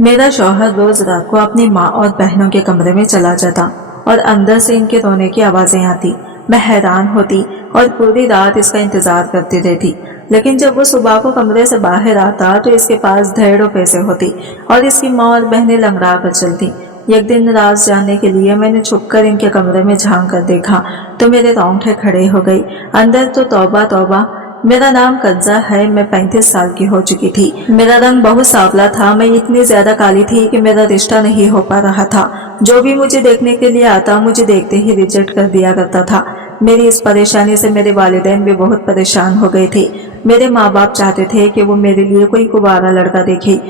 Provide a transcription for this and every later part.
मेरा शौहर रोज रात को अपनी माँ और बहनों के कमरे में चला जाता और अंदर से इनके रोने की आवाजें आती। मैं हैरान होती और पूरी रात इसका इंतजार करती रहती, लेकिन जब वो सुबह को कमरे से बाहर आता तो इसके पास ढेरों पैसे होती और इसकी माँ और बहनें लंगड़ा कर चलती। एक दिन राज जानने के लिए मैंने छुपकर इनके कमरे में झांक कर देखा तो मेरे रोंगटे खड़े हो गई। अंदर तो तौबा तौबा। मेरा नाम कज्जा है। मैं 35 साल की हो चुकी थी। मेरा रंग बहुत सांवला था। मैं इतनी ज्यादा काली थी कि मेरा रिश्ता नहीं हो पा रहा था। जो भी मुझे देखने के लिए आता मुझे देखते ही रिजेक्ट कर दिया करता था। मेरी इस परेशानी से मेरे वालिदैन भी बहुत परेशान हो गए थे। मेरे माँ बाप चाहते थे कि वो मेरे लिए कोई कुंवारा लड़का देखे,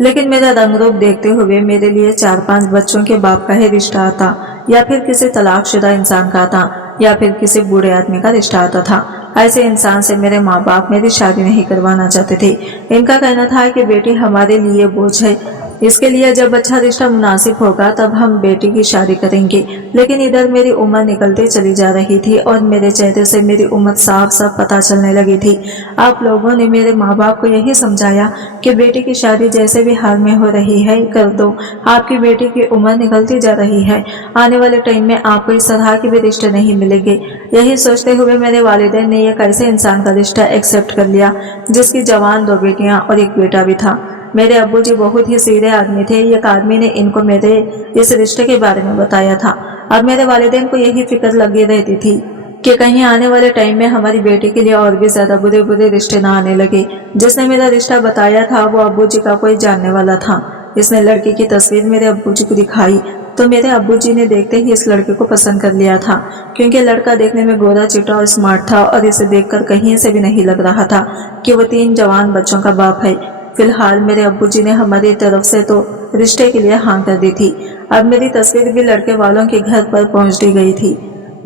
लेकिन मेरा रंग रूप देखते हुए मेरे लिए 4-5 बच्चों के बाप का ही रिश्ता आता, या फिर किसी तलाकशुदा इंसान का आता, या फिर किसी बूढ़े आदमी का रिश्ता आता था। ऐसे इंसान से मेरे माँ बाप मेरी शादी नहीं करवाना चाहते थे। इनका कहना था कि बेटी हमारे लिए बोझ है, इसके लिए जब अच्छा रिश्ता मुनासिब होगा तब हम बेटी की शादी करेंगे। लेकिन इधर मेरी उम्र निकलती चली जा रही थी और मेरे चेहरे से मेरी उम्र साफ साफ पता चलने लगी थी। आप लोगों ने मेरे माँ बाप को यही समझाया कि बेटी की शादी जैसे भी हाल में हो रही है कर दो, आपकी बेटी की उम्र निकलती जा रही है, आने वाले टाइम में आपको इस तरह के भी रिश्ते नहीं मिलेंगे। यही सोचते हुए मेरे वालिदैन ने एक ऐसे इंसान का रिश्ता एक्सेप्ट कर लिया जिसकी जवान 2 बेटियां और 1 बेटा भी था। मेरे अब्बू जी बहुत ही सीधे आदमी थे। एक आदमी ने इनको मेरे इस रिश्ते के बारे में बताया था। अब मेरे वालिदैन को यही फिक्र लगी रहती थी कि कहीं आने वाले टाइम में हमारी बेटी के लिए और भी ज्यादा बुरे बुरे रिश्ते ना आने लगे। जिसने मेरा रिश्ता बताया था वो अब्बू जी का कोई जानने वाला था। इसने लड़की की तस्वीर मेरे अब्बू जी को दिखाई तो मेरे अब्बू जी ने देखते ही इस लड़के को पसंद कर लिया था, क्योंकि लड़का देखने में गोरा चिट्टा और स्मार्ट था और इसे देखकर कहीं से भी नहीं लग रहा था कि वो 3 जवान बच्चों का बाप है। फिलहाल मेरे अब्बू जी ने हमारी तरफ से तो रिश्ते के लिए हाँ कर दी थी। अब मेरी तस्वीर भी लड़के वालों के घर पर पहुंच दी गई थी।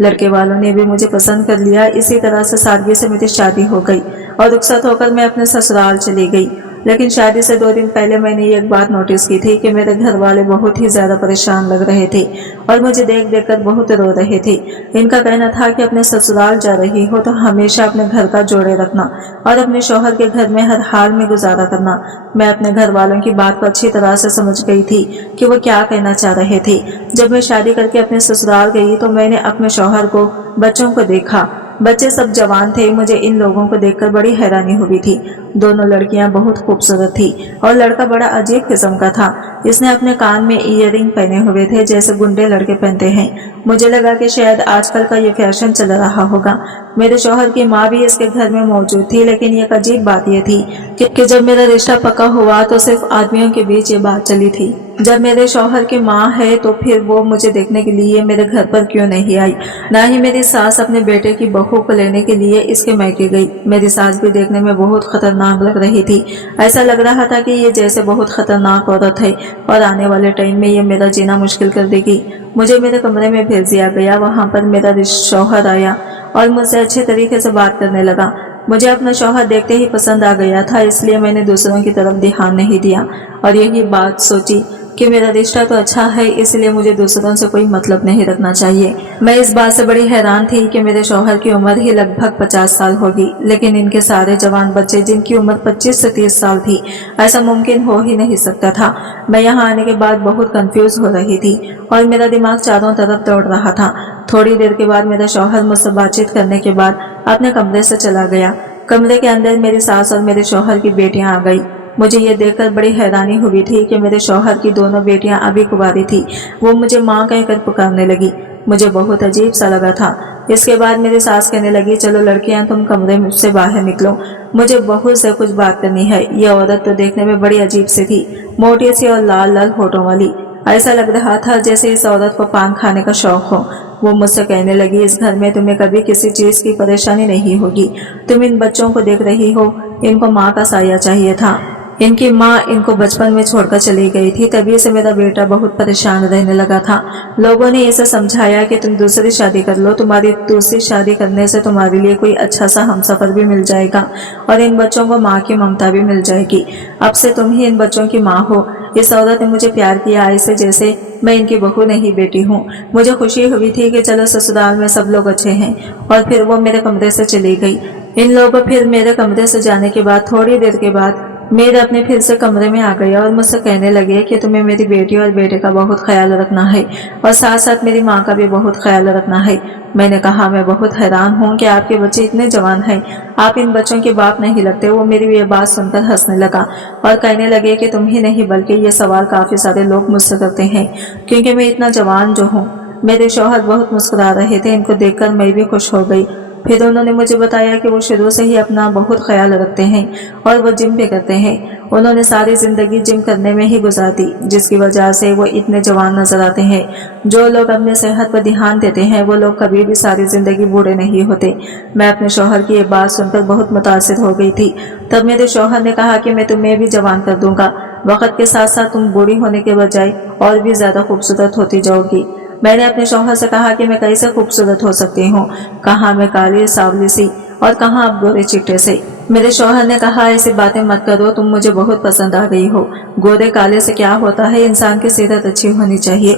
लड़के वालों ने भी मुझे पसंद कर लिया। इसी तरह से सादगी से मेरी शादी हो गई और रुखसत होकर मैं अपने ससुराल चली गई। लेकिन शादी से 2 दिन पहले मैंने एक बात नोटिस की थी कि मेरे घर वाले बहुत ही ज्यादा परेशान लग रहे थे और मुझे देख देख कर बहुत रो रहे थे। इनका कहना था कि अपने ससुराल जा रही हो तो हमेशा अपने घर का जोड़े रखना और अपने शौहर के घर में हर हाल में गुजारा करना। मैं अपने घर वालों की बात को अच्छी तरह से समझ गई थी कि वो क्या कहना चाह रहे थे। जब मैं शादी करके अपने ससुराल गई तो मैंने अपने शौहर को, बच्चों को देखा। बच्चे सब जवान थे। मुझे इन लोगों को देखकर बड़ी हैरानी हुई थी। दोनों लड़कियां बहुत खूबसूरत थी और लड़का बड़ा अजीब किस्म का था। इसने अपने कान में ईयरिंग पहने हुए थे जैसे गुंडे लड़के पहनते हैं। मुझे लगा कि शायद आजकल का ये फैशन चल रहा होगा। मेरे शौहर की माँ भी इसके घर में मौजूद थी, लेकिन एक अजीब बात यह थी कि जब मेरा रिश्ता पक्का हुआ तो सिर्फ आदमियों के बीच ये बात चली थी। जब मेरे शौहर की माँ है तो फिर वो मुझे देखने के लिए मेरे घर पर क्यों नहीं आई। ना ही मेरी सास अपने बेटे की बहू को लेने के लिए इसके मायके गई। मेरी सास भी देखने में बहुत खतरनाक लग रही थी। ऐसा लग रहा था कि ये जैसे बहुत खतरनाक औरत है और आने वाले टाइम में ये मेरा जीना मुश्किल कर देगी। मुझे मेरे कमरे में भेज दिया गया। वहाँ पर मेरा शौहर आया और मुझसे अच्छे तरीके से बात करने लगा। मुझे अपना शौहर देखते ही पसंद आ गया था, इसलिए मैंने दूसरों की तरफ ध्यान नहीं दिया और यही बात सोची कि मेरा रिश्ता तो अच्छा है, इसलिए मुझे दूसरों से कोई मतलब नहीं रखना चाहिए। मैं इस बात से बड़ी हैरान थी कि मेरे शौहर की उम्र ही लगभग 50 साल होगी, लेकिन इनके सारे जवान बच्चे जिनकी उम्र 25 से 30 साल थी, ऐसा मुमकिन हो ही नहीं सकता था। मैं यहाँ आने के बाद बहुत कंफ्यूज हो रही थी और मेरा दिमाग चारों तरफ दौड़ रहा था। थोड़ी देर के बाद मेरा शौहर मुझसे बातचीत करने के बाद अपने कमरे से चला गया। कमरे के अंदर मेरी सास और मेरे शौहर की बेटियां आ गई। मुझे ये देखकर बड़ी हैरानी हुई थी कि मेरे शौहर की दोनों बेटियां अभी कुंवारी थी। वो मुझे माँ कहकर पुकारने लगी। मुझे बहुत अजीब सा लगा था। इसके बाद मेरी सास कहने लगी, चलो लड़कियां तुम कमरे से बाहर निकलो, मुझे बहू से कुछ बात करनी है। यह औरत तो देखने में बड़ी अजीब सी थी, मोटी सी और लाल लाल होठों वाली। ऐसा लग रहा था जैसे इस औरत को पान खाने का शौक हो। वो मुझसे कहने लगी, इस घर में तुम्हें कभी किसी चीज की परेशानी नहीं होगी। तुम इन बच्चों को देख रही हो, इनको माँ का साया चाहिए था। इनकी माँ इनको बचपन में छोड़कर चली गई थी, तभी से मेरा बेटा बहुत परेशान रहने लगा था। लोगों ने इसे समझाया कि तुम दूसरी शादी कर लो, तुम्हारी दूसरी शादी करने से तुम्हारे लिए कोई अच्छा सा हमसफर भी मिल जाएगा और इन बच्चों को माँ की ममता भी मिल जाएगी। अब से तुम ही इन बच्चों की माँ हो। इस औरत ने मुझे प्यार किया ऐसे जैसे मैं इनकी बहू नहीं बेटी हूँ। मुझे खुशी हुई थी कि चलो ससुराल में सब लोग अच्छे हैं और फिर वो मेरे कमरे से चली गई। इन लोगों फिर मेरे कमरे से जाने के बाद थोड़ी देर के बाद मेरे अपने फिर से कमरे में आ गए और मुझसे कहने लगे कि तुम्हें मेरी बेटी और बेटे का बहुत ख्याल रखना है और साथ साथ मेरी माँ का भी बहुत ख्याल रखना है। मैंने कहा मैं बहुत हैरान हूँ कि आपके बच्चे इतने जवान हैं, आप इन बच्चों के बाप नहीं लगते। वो मेरी ये बात सुनकर हंसने लगा और कहने लगे कि तुम ही नहीं बल्कि ये सवाल काफी सारे लोग मुझसे करते हैं क्योंकि मैं इतना जवान जो हूँ। मेरे शौहर बहुत मुस्कुरा रहे थे, इनको देखकर मैं भी खुश हो गई। फिर उन्होंने मुझे बताया कि वो शुरू से ही अपना बहुत ख्याल रखते हैं और वो जिम भी करते हैं। उन्होंने सारी जिंदगी जिम करने में ही गुजार दी, जिसकी वजह से वो इतने जवान नजर आते हैं। जो लोग अपने सेहत पर ध्यान देते हैं वो लोग कभी भी सारी जिंदगी बूढ़े नहीं होते। मैं अपने शौहर की ये बात सुनकर बहुत मुतासिर हो गई थी। तब मेरे शौहर ने कहा कि मैं तुम्हें भी जवान कर दूंगा, वक्त के साथ साथ तुम बूढ़ी होने के बजाय और भी ज्यादा खूबसूरत होती जाओगी। मैंने अपने शौहर से कहा कि मैं कैसे खूबसूरत हो सकती हूँ, कहाँ मैं काली सांवली सी और कहाँ आप गोरे चिट्टे से। मेरे शौहर ने कहा ऐसी बातें मत करो, तुम मुझे बहुत पसंद आ गई हो। गोरे काले से क्या होता है, इंसान की सेहत अच्छी होनी चाहिए।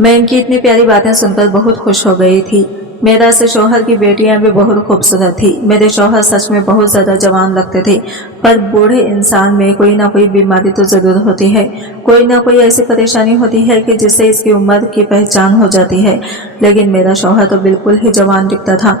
मैं इनकी इतनी प्यारी बातें सुनकर बहुत खुश हो गई थी। मेरा से शौहर की बेटियां भी बहुत खूबसूरत थी। मेरे शौहर सच में बहुत ज्यादा जवान लगते थे, पर बूढ़े इंसान में कोई ना कोई बीमारी तो जरूर होती है, कोई ना कोई ऐसी परेशानी होती है कि जिससे इसकी उम्र की पहचान हो जाती है। लेकिन मेरा शौहर तो बिल्कुल ही जवान दिखता था,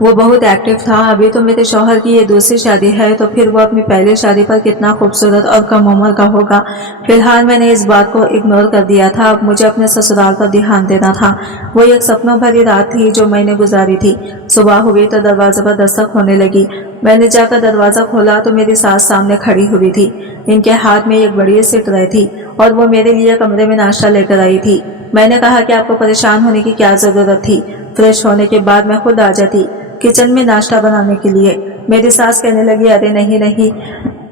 वो बहुत एक्टिव था। अभी तो मेरे शौहर की ये दूसरी शादी है, तो फिर वो अपनी पहली शादी पर कितना खूबसूरत और कम उम्र का होगा। फिलहाल मैंने इस बात को इग्नोर कर दिया था। अब मुझे अपने ससुराल पर ध्यान देना था। वो एक सपनों भरी रात थी जो मैंने गुजारी थी। सुबह हुई तो दरवाजे पर दस्तक होने लगी। मैंने जाकर दरवाजा खोला तो मेरी सास सामने खड़ी हुई थी। इनके हाथ में एक बड़ी सी ट्रे थी और वो मेरे लिए कमरे में नाश्ता लेकर आई थी। मैंने कहा कि आपको परेशान होने की क्या जरूरत थी, फ्रेश होने के बाद मैं खुद आ जाती किचन में नाश्ता बनाने के लिए। मेरी सास कहने लगी, अरे नहीं नहीं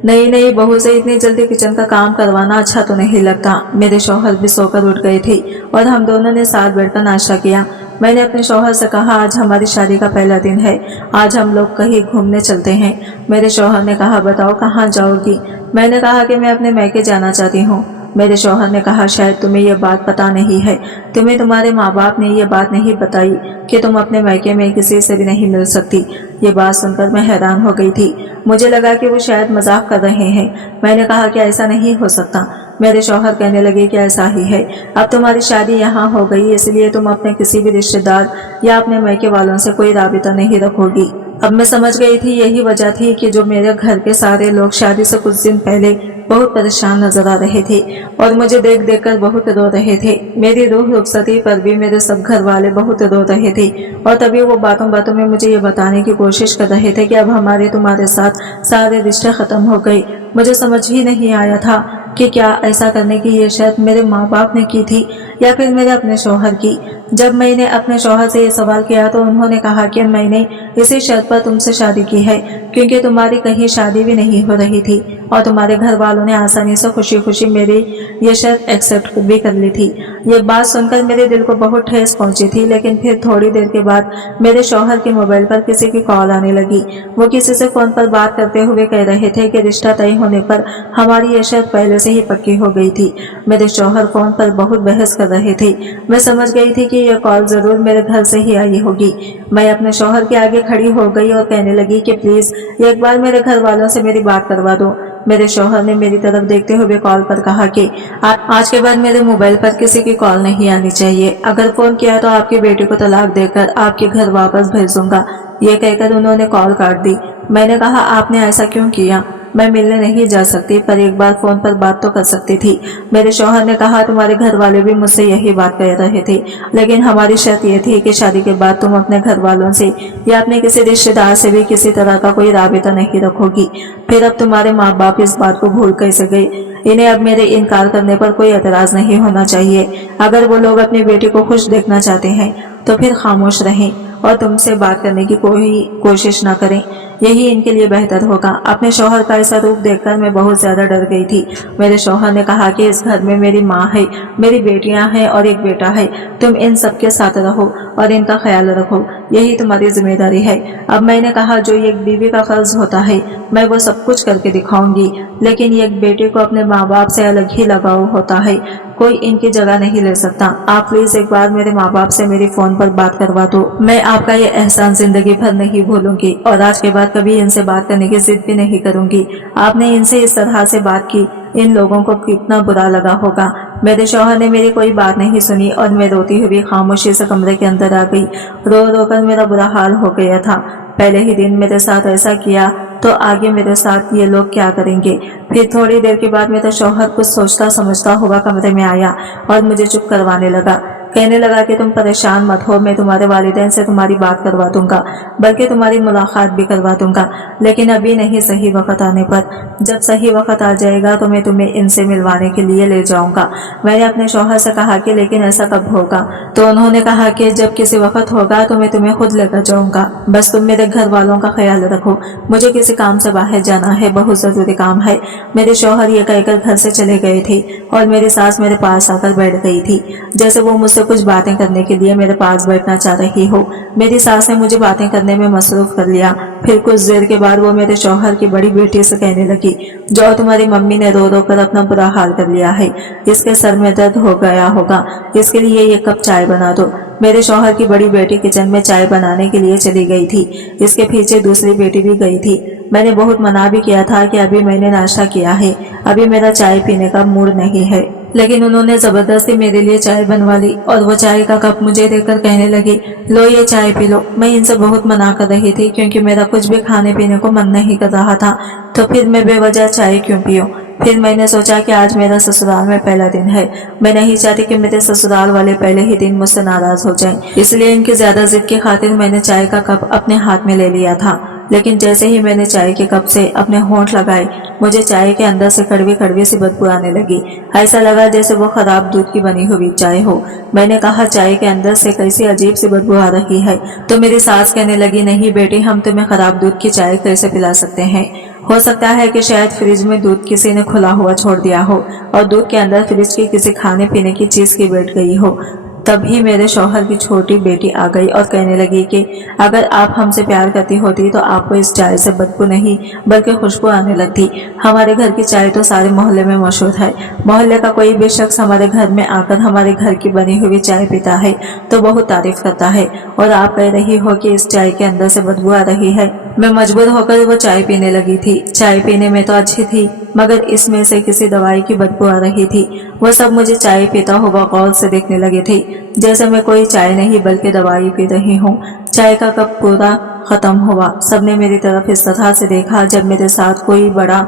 नहीं नहीं, बहू से इतनी जल्दी किचन का काम करवाना अच्छा तो नहीं लगता। मेरे शौहर भी सोकर उठ गए थे और हम दोनों ने साथ बैठकर नाश्ता किया। मैंने अपने शौहर से कहा, आज हमारी शादी का पहला दिन है, आज हम लोग कहीं घूमने चलते हैं। मेरे शौहर ने कहा, बताओ कहाँ जाओगी। मैंने कहा कि मैं अपने मैके जाना चाहती हूँ। मेरे शौहर ने कहा, शायद तुम्हें यह बात पता नहीं है, तुम्हें तुम्हारे माँ बाप ने यह बात नहीं बताई कि तुम अपने मैके में किसी से भी नहीं मिल सकती। ये बात सुनकर मैं हैरान हो गई थी। मुझे लगा कि वो शायद मजाक कर रहे हैं। मैंने कहा कि ऐसा नहीं हो सकता। मेरे शौहर कहने लगे कि ऐसा ही है, अब तुम्हारी शादी यहाँ हो गई, इसलिए तुम अपने किसी भी रिश्तेदार या अपने मैके वालों से कोई राबिता नहीं रखोगी। अब मैं समझ गई थी यही वजह थी कि जो मेरे घर के सारे लोग शादी से कुछ दिन पहले बहुत परेशान नजर आ रहे थे और मुझे देख देख कर बहुत रो रहे थे। मेरी रूह रुखसती पर भी मेरे सब घर वाले बहुत रो रहे थे और तभी वो बातों बातों में मुझे ये बताने की कोशिश कर रहे थे कि अब हमारे तुम्हारे साथ सारे रिश्ते खत्म हो गए। मुझे समझ ही नहीं आया था कि क्या ऐसा करने की ये शर्त मेरे माँ बाप ने की थी या फिर मेरे अपने शौहर की। जब मैंने अपने शौहर से ये सवाल किया तो उन्होंने कहा कि मैंने इसी शर्त पर तुमसे शादी की है क्योंकि तुम्हारी कहीं शादी भी नहीं हो रही थी और तुम्हारे घर वालों ने आसानी से खुशी खुशी मेरी ये शर्त एक्सेप्ट भी कर ली थी। ये बात सुनकर मेरे दिल को बहुत ठेस पहुंची थी, लेकिन फिर थोड़ी देर के बाद मेरे शौहर के मोबाइल पर किसी की कॉल आने लगी। वो किसी से फोन पर बात करते हुए कह रहे थे कि रिश्ता तय होने पर हमारी ये शर्त पहले से ही पक्की हो गई थी। मेरे शौहर फोन पर बहुत बहस कर रहे थे। मैं समझ गई थी कि यह कॉल जरूर मेरे घर से ही आई होगी। मैं अपने शौहर के आगे खड़ी हो गई और कहने लगी कि प्लीज एक बार मेरे घर वालों से मेरी बात करवा दो। मेरे शौहर ने मेरी तरफ देखते हुए कॉल पर कहा कि आज के बाद मेरे मोबाइल पर किसी की कॉल नहीं आनी चाहिए। अगर फोन किया तो आपकी बेटी को तलाक देकर आपके घर वापस भेज दूंगा। ये कहकर उन्होंने कॉल काट दी। मैंने कहा, आपने ऐसा क्यों किया? मैं मिलने नहीं जा सकती, पर एक बार फोन पर बात तो कर सकती थी। मेरे शौहर ने कहा, तुम्हारे घर वाले भी मुझसे यही बात कह रहे थे, लेकिन हमारी शर्त यह थी कि शादी के बाद तुम अपने घर वालों से या अपने किसी रिश्तेदार से भी किसी तरह का कोई राबिता नहीं रखोगी। फिर अब तुम्हारे माँ बाप इस बात को भूल कैसे गए? इन्हें अब मेरे इनकार करने पर कोई एतराज नहीं होना चाहिए। अगर वो लोग अपनी बेटी को खुश देखना चाहते हैं तो फिर खामोश रहें और तुमसे बात करने की कोई कोशिश न करें, यही इनके लिए बेहतर होगा। अपने शौहर का ऐसा रूप देखकर मैं बहुत ज्यादा डर गई थी। मेरे शौहर ने कहा कि इस घर में मेरी माँ है, मेरी बेटियां हैं और एक बेटा है। तुम इन सबके साथ रहो और इनका ख्याल रखो, यही तुम्हारी जिम्मेदारी है। अब मैंने कहा, जो एक बीवी का फर्ज होता है मैं वो सब कुछ करके दिखाऊंगी, लेकिन एक बेटे को अपने माँ बाप से अलग ही लगाव होता है। कोई इनकी जगह नहीं ले सकता। आप प्लीज एक बार मेरे माँ बाप से मेरी फोन पर बात करवा दो। मैं आपका ये एहसान जिंदगी भर नहीं भूलूंगी और आज के बाद कभी इनसे बात करने की जिद भी नहीं करूंगी। आपने इनसे इस तरह से बात की, इन लोगों को कितना बुरा लगा होगा। मेरे शौहर ने मेरी कोई बात नहीं सुनी और मैं रोती हुई खामोशी से कमरे के अंदर आ गई। रो रो कर मेरा बुरा हाल हो गया था। पहले ही दिन मेरे साथ ऐसा किया तो आगे मेरे साथ ये लोग क्या करेंगे। फिर थोड़ी देर के बाद मेरा शौहर कुछ सोचता समझता हुआ कमरे में आया और मुझे चुप करवाने लगा। कहने लगा कि तुम परेशान मत हो, मैं तुम्हारे वालिदैन से तुम्हारी बात करवा दूंगा, बल्कि तुम्हारी मुलाकात भी करवा दूंगा, लेकिन अभी नहीं, सही वक्त आने पर। जब सही वक्त आ जाएगा तो मैं तुम्हें इनसे मिलवाने के लिए ले जाऊंगा। मैंने अपने शौहर से कहा कि लेकिन ऐसा कब होगा? तो उन्होंने कहा कि जब किसी वक्त होगा तो मैं तुम्हें खुद लेकर जाऊंगा, बस तुम मेरे घर वालों का ख्याल रखो। मुझे किसी काम से बाहर जाना है, बहुत जरूरी काम है। मेरे शौहर ये कहकर घर से चले गए थे और मेरी सास मेरे पास आकर बैठ गई थी, जैसे वो मुझसे कुछ बातें करने के लिए मेरे पास बैठना चाह रही हो। मेरी सास ने मुझे बातें करने में मसरूफ कर लिया। फिर कुछ देर के बाद वो मेरे शौहर की बड़ी बेटी से कहने लगी, जो तुम्हारी मम्मी ने रो रो कर अपना बुरा हाल कर लिया है, इसके सर में दर्द हो गया होगा, इसके लिए ये कप चाय बना दो। मेरे शौहर की बड़ी बेटी किचन में चाय बनाने के लिए चली गई थी। इसके पीछे दूसरी बेटी भी गई थी। मैंने बहुत मना भी किया था कि अभी मैंने नाश्ता किया है, अभी मेरा चाय पीने का मूड नहीं है, लेकिन उन्होंने जबरदस्ती मेरे लिए चाय बनवा ली और वो चाय का कप मुझे देकर कहने लगी, लो ये चाय पी लो। मैं इनसे बहुत मना कर रही थी क्योंकि मेरा कुछ भी खाने पीने को मन नहीं कर रहा था, तो फिर मैं बेवजह चाय क्यों पीऊं। फिर मैंने सोचा कि आज मेरा ससुराल में पहला दिन है, मैं नहीं चाहती कि मेरे ससुराल वाले पहले ही दिन मुझसे नाराज हो जाएं, इसलिए इनकी ज्यादा जिद की खातिर मैंने चाय का कप अपने हाथ में ले लिया था। लेकिन जैसे ही मैंने चाय के कप से अपने होंठ लगाए, मुझे चाय के अंदर से कड़वी कड़वी सी बदबू आने लगी। ऐसा लगा जैसे वो खराब दूध की बनी हुई चाय हो। मैंने कहा, चाय के अंदर से कैसी अजीब सी बदबू आ रही है। तो मेरी सास कहने लगी, नहीं बेटी, हम तुम्हें खराब दूध की चाय कैसे पिला सकते हैं। हो सकता है कि शायद फ्रिज में दूध किसी ने खुला हुआ छोड़ दिया हो और दूध के अंदर फ्रिज की किसी खाने पीने की चीज की बैठ गई हो। तभी मेरे शौहर की छोटी बेटी आ गई और कहने लगी कि अगर आप हमसे प्यार करती होती तो आपको इस चाय से बदबू नहीं बल्कि खुशबू आने लगती। हमारे घर की चाय तो सारे मोहल्ले में मशहूर है। मोहल्ले का कोई भी शख्स हमारे घर में आकर हमारे घर की बनी हुई चाय पीता है तो बहुत तारीफ करता है, और आप कह रही हो कि इस चाय के अंदर से बदबू आ रही है। मैं मजबूर होकर वो चाय पीने लगी थी। चाय पीने में तो अच्छी थी, मगर इसमें से किसी दवाई की बदबू आ रही थी। वो सब मुझे चाय पीता हुआ गौर से देखने लगे थे, जैसे मैं कोई चाय नहीं बल्कि दवाई पी रही हूँ। चाय का कप पूरा खत्म हुआ। सबने मेरी तरफ इस तरह से देखा जब मेरे साथ कोई बड़ा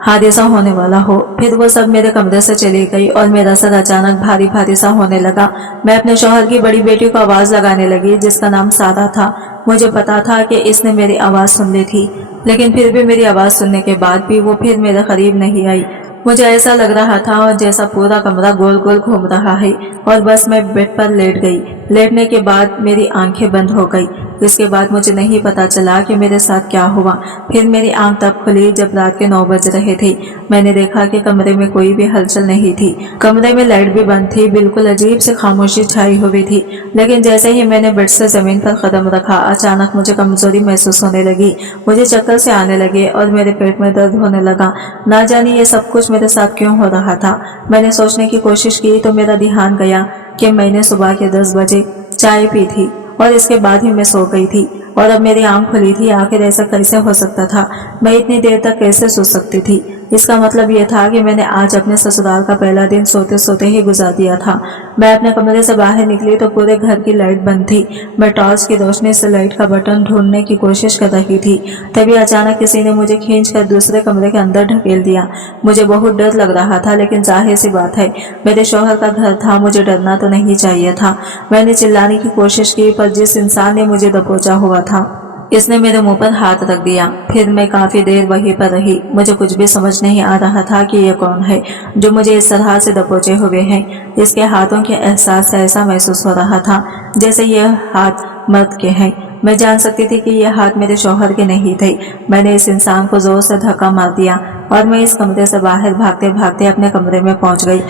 हादसा होने वाला हो। फिर वो सब मेरे कमरे से चली गई और मेरा सर अचानक भारी भारी सा होने लगा। मैं अपने शौहर की बड़ी बेटी को आवाज लगाने लगी, जिसका नाम सारा था। मुझे पता था कि इसने मेरी आवाज सुन ली थी, लेकिन फिर भी मेरी आवाज सुनने के बाद भी वो फिर मेरे करीब नहीं आई। मुझे ऐसा लग रहा था और जैसा पूरा कमरा गोल गोल घूम रहा है, और बस मैं बेड पर लेट गई। लेटने के बाद मेरी आंखें बंद हो गई। इसके बाद मुझे नहीं पता चला कि मेरे साथ क्या हुआ। फिर मेरी आंख तब खुली जब रात के 9 बज रहे थे। मैंने देखा कि कमरे में कोई भी हलचल नहीं थी। कमरे में लाइट भी बंद थी। बिल्कुल अजीब सी खामोशी छाई हुई थी। लेकिन जैसे ही मैंने बेड से जमीन पर कदम रखा, अचानक मुझे कमजोरी महसूस होने लगी। मुझे चक्कर से आने लगे और मेरे पेट में दर्द होने लगा। ना जाने ये सब कुछ मेरे साथ क्यों हो रहा था। मैंने सोचने की कोशिश की तो मेरा ध्यान गया कि मैंने सुबह के 10 बजे चाय पी थी और इसके बाद ही मैं सो गई थी, और अब मेरी आंख खुली थी। आखिर ऐसा कैसे हो सकता था? मैं इतनी देर तक कैसे सो सकती थी? इसका मतलब यह था कि मैंने आज अपने ससुराल का पहला दिन सोते सोते ही गुजार दिया था। मैं अपने कमरे से बाहर निकली तो पूरे घर की लाइट बंद थी। मैं टॉर्च की रोशनी से लाइट का बटन ढूंढने की कोशिश कर रही थी, तभी अचानक किसी ने मुझे खींचकर दूसरे कमरे के अंदर ढकेल दिया। मुझे बहुत डर लग रहा था, लेकिन जाहिर सी बात है, मेरे शौहर का घर था, मुझे डरना तो नहीं चाहिए था। मैंने चिल्लाने की कोशिश की, पर जिस इंसान ने मुझे दबोचा हुआ था, इसने मेरे मुंह पर हाथ रख दिया। फिर मैं काफी देर वहीं पर रही। मुझे कुछ भी समझ नहीं आ रहा था कि ये कौन है जो मुझे इस तरह से दबोचे हुए हैं। इसके हाथों के एहसास से ऐसा महसूस हो रहा था जैसे ये हाथ मर्द के हैं। मैं जान सकती थी कि ये हाथ मेरे शौहर के नहीं थे। मैंने इस इंसान को जोर से धक्का मार दिया और मैं इस कमरे से बाहर भागते भागते अपने कमरे में पहुंच गई।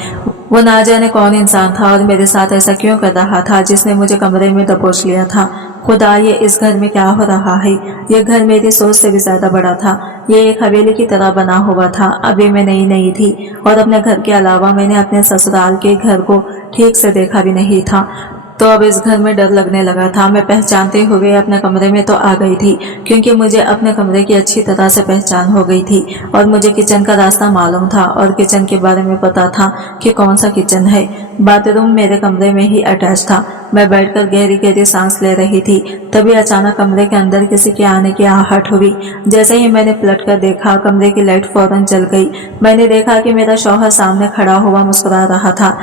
वो ना जाने कौन इंसान था और मेरे साथ ऐसा क्यों कर रहा था जिसने मुझे कमरे में दबोच लिया था। खुदा, ये इस घर में क्या हो रहा है। ये घर मेरी सोच से भी ज्यादा बड़ा था। ये एक हवेली की तरह बना हुआ था। अभी मैं नई नई थी और अपने घर के अलावा मैंने अपने ससुराल के घर को ठीक से देखा भी नहीं था। तो अब इस घर में डर लगने लगा था। मैं पहचानते हुए अपने कमरे में तो आ गई थी, क्योंकि मुझे अपने कमरे की अच्छी तरह से पहचान हो गई थी और मुझे किचन का रास्ता मालूम था और किचन के बारे में पता था कि कौन सा किचन है। बाथरूम मेरे कमरे में ही अटैच था। मैं बैठकर गहरी गहरी सांस ले रही थी, तभी अचानक कमरे के अंदर किसी के आने की आहट हुई। जैसे ही मैंने पलट कर देखा, कमरे की लाइट फौरन जल गई। मैंने देखा कि मेरा शौहर सामने खड़ा हुआ मुस्कुरा रहा था।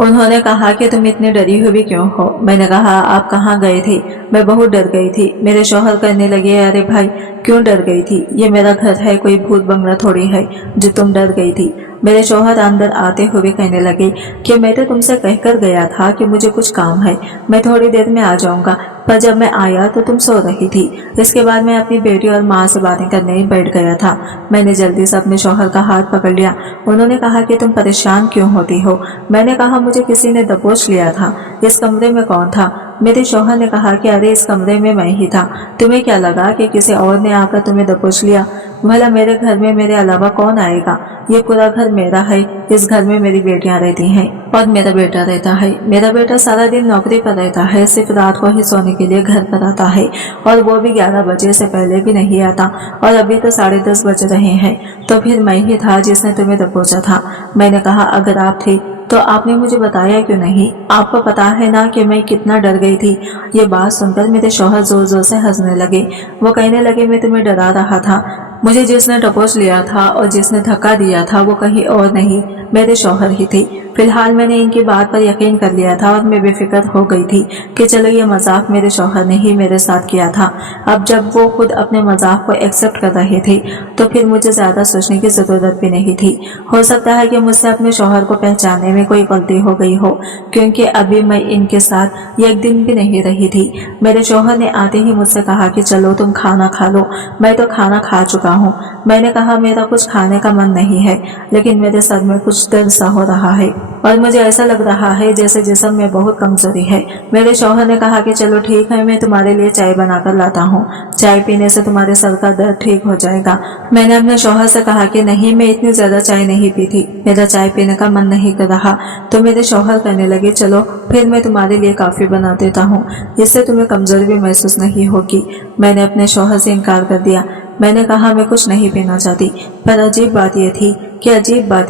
उन्होंने कहा कि तुम इतनी डरी हुई क्यों हो। मैंने कहा, आप कहाँ गए थे? मैं बहुत डर गई थी। मेरे शौहर कहने लगे, अरे भाई, क्यों डर गई थी? ये मेरा घर है, कोई भूत बंगला थोड़ी है जो तुम डर गई थी। मेरे शौहर अंदर आते हुए कहने लगे कि मैं तो तुमसे कहकर गया था कि मुझे कुछ काम है, मैं थोड़ी देर में आ जाऊंगा, पर जब मैं आया तो तुम सो रही थी। इसके बाद मैं अपनी बेटी और माँ से बातें करने बैठ गया था। मैंने जल्दी से अपने शौहर का हाथ पकड़ लिया। उन्होंने कहा कि तुम परेशान क्यों होती हो? मैंने कहा, मुझे किसी ने दबोच लिया था। इस कमरे में कौन था? मेरे शौहर ने कहा कि अरे, इस कमरे में मैं ही था। तुम्हें क्या लगा कि किसी और ने आकर तुम्हें दबोच लिया? भला मेरे घर में मेरे अलावा कौन आएगा? ये पूरा घर मेरा है। इस घर में मेरी बेटियां रहती हैं और मेरा बेटा रहता है। मेरा बेटा सारा दिन नौकरी पर रहता है, सिर्फ रात को ही सोने के लिए घर पर आता है, और वो भी 11 बजे से पहले भी नहीं आता। और अभी तो 10:30 बज रहे हैं। तो फिर मैं ही था जिसने तुम्हें दबोचा था। मैंने कहा, अगर आप थे तो आपने मुझे बताया क्यों नहीं? आपको पता है ना कि मैं कितना डर गई थी। ये बात सुनकर मेरे शौहर जोर जोर से हंसने लगे। वो कहने लगे, मैं तुम्हें डरा रहा था। मुझे जिसने दबोच लिया था और जिसने धक्का दिया था वो कहीं और नहीं, मेरे शौहर ही थे। फिलहाल मैंने इनकी बात पर यकीन कर लिया था और मैं बेफिक्र हो गई थी कि चलो, ये मजाक मेरे शौहर ने ही मेरे साथ किया था। अब जब वो खुद अपने मजाक को एक्सेप्ट कर रहे थे तो फिर मुझे ज्यादा सोचने की जरूरत भी नहीं थी। हो सकता है कि मुझसे अपने शौहर को पहचानने में कोई गलती हो गई हो, क्योंकि अभी मैं इनके साथ एक दिन भी नहीं रही थी। मेरे शौहर ने आते ही मुझसे कहा कि चलो तुम खाना खा लो। मैं तो खाना खा चुका हूँ। मैंने कहा, मेरा कुछ खाने का मन नहीं है, लेकिन मेरे सर में कुछ दर्द सा हो रहा है और मुझे ऐसा लग रहा है जैसे जिस्म में बहुत कमजोरी है। मेरे शौहर ने कहा कि चलो ठीक है, मैं तुम्हारे लिए चाय बनाकर लाता हूँ। चाय पीने से तुम्हारे सर का दर्द ठीक हो जाएगा। मैंने अपने शौहर से कहा कि नहीं, मैं इतनी ज्यादा चाय नहीं पीती, मेरा चाय पीने का मन नहीं कर रहा। तो मेरे शौहर कहने लगे, चलो फिर मैं तुम्हारे लिए काफी बना देता हूँ, इससे तुम्हें कमजोरी भी महसूस नहीं होगी। मैंने अपने शौहर से इनकार कर दिया। मैंने कहा, मैं कुछ नहीं पीना चाहती। पर अजीब बात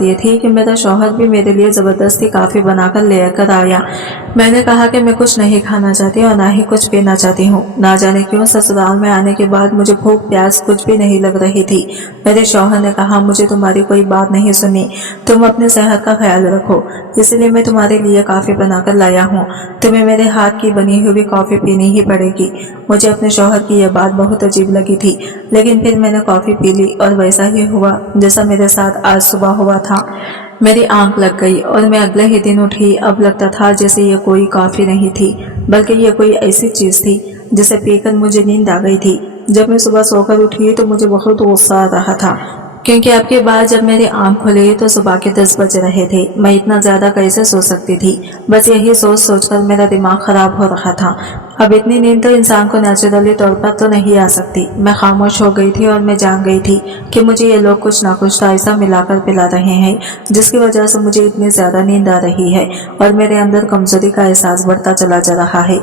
यह थी कि मेरा शौहर भी मेरे लिए जबरदस्ती काफी बनाकर लेकर आया। मैंने कहा कि मैं कुछ नहीं खाना चाहती और ना ही कुछ पीना चाहती हूँ। ना जाने क्यों ससुराल में आने के बाद मुझे भूख प्यास कुछ भी नहीं लग रही थी। मेरे शौहर ने कहा, मुझे तुम्हारी कोई बात नहीं सुनी, तुम अपने सेहत का ख्याल रखो, इसलिए मैं तुम्हारे लिए कॉफी बनाकर लाया हूँ। तुम्हें मेरे हाथ की बनी हुई कॉफी पीनी ही पड़ेगी। मुझे अपने शौहर की यह बात बहुत अजीब लगी थी, लेकिन फिर मैंने कॉफी पी ली और वैसा ही हुआ जैसा मेरे साथ आज सुबह हुआ था। मेरी आंख लग गई और मैं अगले ही दिन उठी। अब लगता था जैसे ये कोई कॉफी नहीं थी, बल्कि ये कोई ऐसी चीज थी जिसे पीकर मुझे नींद आ गई थी। जब मैं सुबह सोकर उठी तो मुझे बहुत गुस्सा आ रहा था, क्योंकि अब के बाद जब मेरी आंख खुली तो सुबह के 10 बज रहे थे। मैं इतना ज्यादा कैसे सो सकती थी? बस यही सोच सोचकर मेरा दिमाग खराब हो रहा था। अब इतनी नींद तो इंसान को नेचुरली तौर पर तो नहीं आ सकती। मैं खामोश हो गई थी और मैं जान गई थी कि मुझे ये लोग कुछ ना कुछ तो ऐसा मिलाकर पिला रहे हैं जिसकी वजह से मुझे इतनी ज्यादा नींद आ रही है और मेरे अंदर कमजोरी का एहसास बढ़ता चला जा रहा है।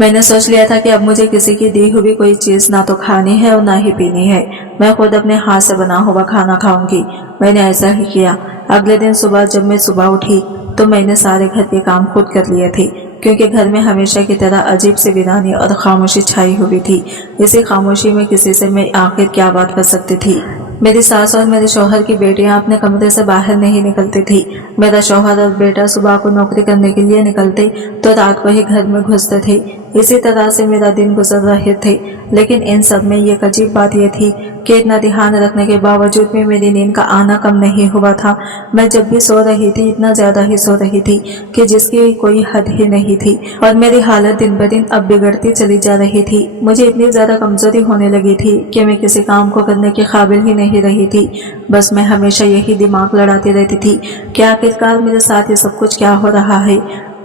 मैंने सोच लिया था कि अब मुझे किसी की दी हुई कोई चीज ना तो खानी है और ना ही पीनी है। मैं खुद अपने हाथ से बना हुआ खाना खाऊंगी। मैंने ऐसा ही किया। अगले दिन सुबह जब मैं सुबह उठी तो मैंने सारे घर के काम खुद कर लिए थे, क्योंकि घर में हमेशा की तरह अजीब सी वीरानी और खामोशी छाई हुई थी। इसी खामोशी में किसी से मैं आखिर क्या बात कर सकती थी? मेरी सास और मेरे शौहर की बेटियां अपने कमरे से बाहर नहीं निकलती थी। मेरा शौहर और बेटा सुबह को नौकरी करने के लिए निकलते तो रात को ही घर में घुसते थे। इसी तरह से मेरा दिन गुजर रहे थे। लेकिन इन सब में एक अजीब बात यह थी कि इतना ध्यान रखने के बावजूद भी मेरी नींद का आना कम नहीं हुआ था। मैं जब भी सो रही थी इतना ज्यादा ही सो रही थी कि जिसकी कोई हद ही नहीं थी, और मेरी हालत दिन ब दिन अब बिगड़ती चली जा रही थी। मुझे इतनी ज्यादा कमजोरी होने लगी थी कि मैं किसी काम को करने के काबिल ही नहीं रही थी। बस मैं हमेशा यही दिमाग लड़ाती रहती थी कि आखिरकार मेरे साथ ये सब कुछ क्या हो रहा है।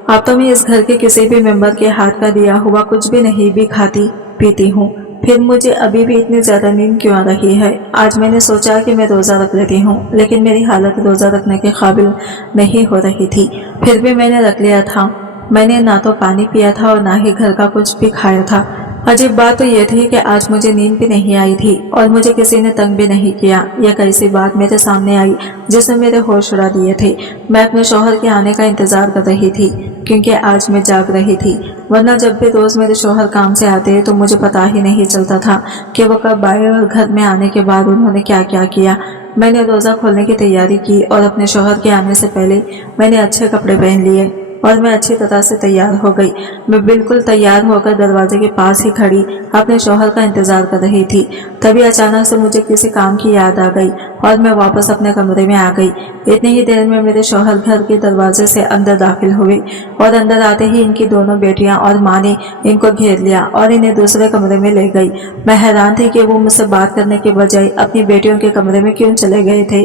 अब तो मैं इस घर के किसी भी मेंबर के हाथ का दिया हुआ कुछ भी नहीं भी खाती पीती हूँ, फिर मुझे अभी भी इतनी ज्यादा नींद क्यों आ रही है। आज मैंने सोचा कि मैं रोजा रख लेती हूँ, लेकिन मेरी हालत रोजा रखने के काबिल नहीं हो रही थी, फिर भी मैंने रख लिया था। मैंने ना तो पानी पिया था और ना ही घर का कुछ भी खाया था। अजीब बात तो ये थी कि आज मुझे नींद भी नहीं आई थी और मुझे किसी ने तंग भी नहीं किया। यह कैसी बात मेरे सामने आई जिसने मेरे होश उड़ा दिए थे। मैं अपने शौहर के आने का इंतजार कर रही थी क्योंकि आज मैं जाग रही थी, वरना जब भी रोज मेरे शौहर काम से आते तो मुझे पता ही नहीं चलता था कि वो कब आए और घर में आने के बाद उन्होंने क्या क्या किया। मैंने रोजा खोलने की तैयारी की और अपने शौहर के आने से पहले मैंने अच्छे कपड़े पहन लिए और मैं अच्छी तरह से तैयार हो गई। मैं बिल्कुल तैयार होकर दरवाजे के पास ही खड़ी अपने शौहर का इंतजार कर रही थी। तभी अचानक से मुझे किसी काम की याद आ गई और मैं वापस अपने कमरे में आ गई। इतनी ही देर में मेरे शौहर घर के दरवाजे से अंदर दाखिल हुए और अंदर आते ही इनकी दोनों बेटियां और माँ ने इनको घेर लिया और इन्हें दूसरे कमरे में ले गई। मैं हैरान थी कि वो मुझसे बात करने के बजाय अपनी बेटियों के कमरे में क्यों चले गए थे।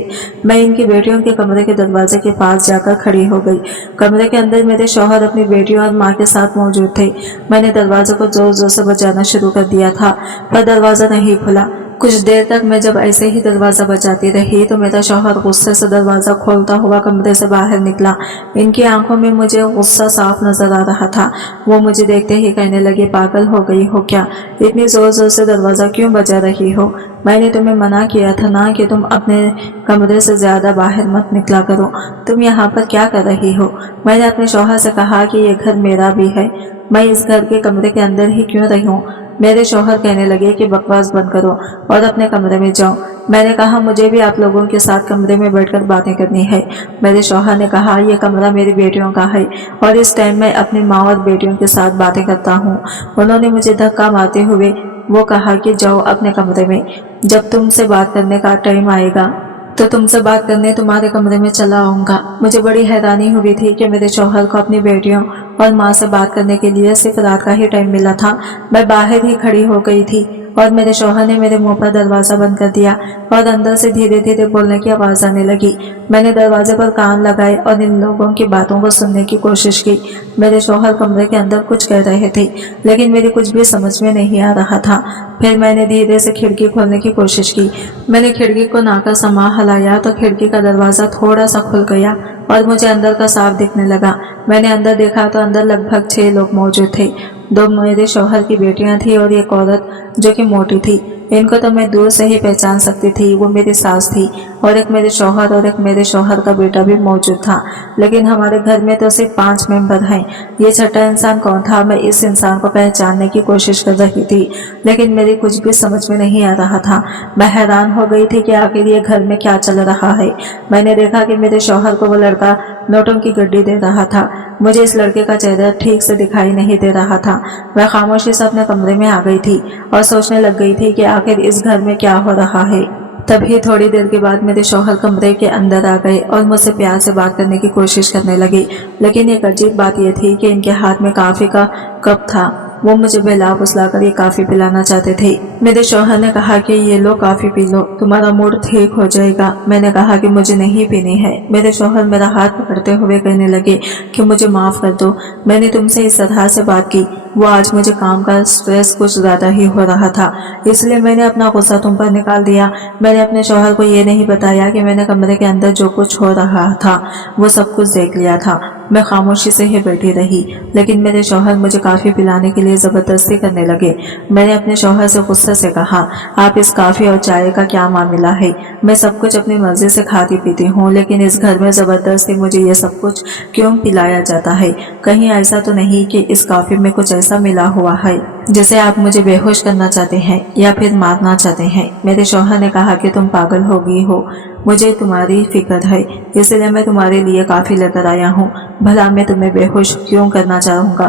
मैं इनकी बेटियों के कमरे के दरवाजे के पास जाकर खड़ी हो गई। कमरे के अंदर मेरे शौहर अपनी बेटियों और माँ के साथ मौजूद थे। मैंने दरवाजे को जोर जोर से बजाना शुरू कर दिया था, पर दरवाजा नहीं खुला। कुछ देर तक मैं जब ऐसे ही दरवाजा बजाती रही तो मेरा शौहर गुस्से से दरवाजा खोलता हुआ कमरे से बाहर निकला। इनकी आंखों में मुझे गुस्सा साफ नजर आ रहा था। वो मुझे देखते ही कहने लगे, पागल हो गई हो क्या, इतनी जोर जोर से दरवाजा क्यों बजा रही हो। मैंने तुम्हें मना किया था ना कि तुम अपने कमरे से ज्यादा बाहर मत निकला करो, तुम यहाँ पर क्या कर रही हो। मैंने अपने शौहर से कहा कि ये घर मेरा भी है, मैं इस घर के कमरे के अंदर ही क्यों रही हूँ। मेरे शौहर कहने लगे कि बकवास बंद करो और अपने कमरे में जाओ। मैंने कहा, मुझे भी आप लोगों के साथ कमरे में बैठकर बातें करनी है। मेरे शौहर ने कहा, यह कमरा मेरी बेटियों का है और इस टाइम मैं अपनी माँ और बेटियों के साथ बातें करता हूँ। उन्होंने मुझे धक्का मारते हुए वो कहा कि जाओ अपने कमरे में, जब तुमसे बात करने का टाइम आएगा तो तुमसे बात करने तुम्हारे कमरे में चला आऊंगा। मुझे बड़ी हैरानी हुई थी कि मेरे शौहर को अपनी बेटियों और माँ से बात करने के लिए सिर्फ रात का ही टाइम मिला था। मैं बाहर ही खड़ी हो गई थी और मेरे शौहर ने मेरे मुंह पर दरवाजा बंद कर दिया और अंदर से धीरे धीरे बोलने की आवाज आने लगी। मैंने दरवाजे पर कान लगाए और इन लोगों की बातों को सुनने की कोशिश की। मेरे शौहर कमरे के अंदर कुछ कह रहे थे लेकिन मेरी कुछ भी समझ में नहीं आ रहा था। फिर मैंने धीरे से खिड़की खोलने की कोशिश की। मैंने खिड़की को नाका समा हिलाया तो खिड़की का दरवाजा थोड़ा सा खुल गया और मुझे अंदर का साफ दिखने लगा। मैंने अंदर देखा तो अंदर लगभग 6 लोग मौजूद थे। 2 मेरे शौहर की बेटियां थी और एक औरत जो कि मोटी थी। इनको तो मैं दूर से ही पहचान सकती थी, वो मेरी सास थी। और एक मेरे शौहर और एक मेरे शौहर का बेटा भी मौजूद था। लेकिन हमारे घर में तो सिर्फ 5 मेंबर हैं। ये छठा इंसान कौन था, मैं इस इंसान को पहचानने की कोशिश कर रही थी लेकिन मेरी कुछ भी समझ में नहीं आ रहा था। मैं हैरान हो गई थी कि आखिर ये घर में क्या चल रहा है। मैंने देखा कि मेरे शौहर को वो लड़का नोटों की गड्डी दे रहा था। मुझे इस लड़के का चेहरा ठीक से दिखाई नहीं दे रहा था। मैं खामोशी से अपने कमरे में आ गई थी और सोचने लग गई थी कि आखिर इस घर में क्या हो रहा है। तभी थोड़ी देर के बाद मेरे शौहर कमरे के अंदर आ गए और मुझसे प्यार से बात करने की कोशिश करने लगे। लेकिन एक अजीब बात यह थी कि इनके हाथ में कॉफी का कप था। वो मुझे बहला फुसला कर ये कॉफी पिलाना चाहते थे। मेरे शौहर ने कहा कि ये लो कॉफी पी लो, तुम्हारा मूड ठीक हो जाएगा। मैंने कहा कि मुझे नहीं पीनी है। मेरे शौहर मेरा हाथ पकड़ते हुए कहने लगे कि मुझे माफ कर दो, मैंने तुमसे इस तरह से बात की। वो आज मुझे काम का स्ट्रेस कुछ ज्यादा ही हो रहा था, इसलिए मैंने अपना गुस्सा तुम पर निकाल दिया। मैंने अपने शौहर को ये नहीं बताया कि मैंने कमरे के अंदर जो कुछ हो रहा था वो सब कुछ देख लिया था। मैं खामोशी से ही बैठी रही लेकिन मेरे शौहर मुझे कॉफी पिलाने के लिए जबरदस्ती करने लगे। मैंने अपने शौहर से गुस्से से कहा, आप इस कॉफी और चाय का क्या मामला है। मैं सब कुछ अपनी मर्जी से खाती पीती हूँ लेकिन इस घर में जबरदस्ती मुझे ये सब कुछ क्यों पिलाया जाता है। कहीं ऐसा तो नहीं कि इस कॉफी में कुछ ऐसा मिला हुआ है जिसे आप मुझे बेहोश करना चाहते हैं या फिर मारना चाहते हैं। मेरे शौहर ने कहा कि तुम पागल हो गई हो, मुझे तुम्हारी फिक्र है इसलिए मैं तुम्हारे लिए कॉफी लेकर आया हूँ। भला मैं तुम्हें बेहोश क्यों करना चाहूँगा।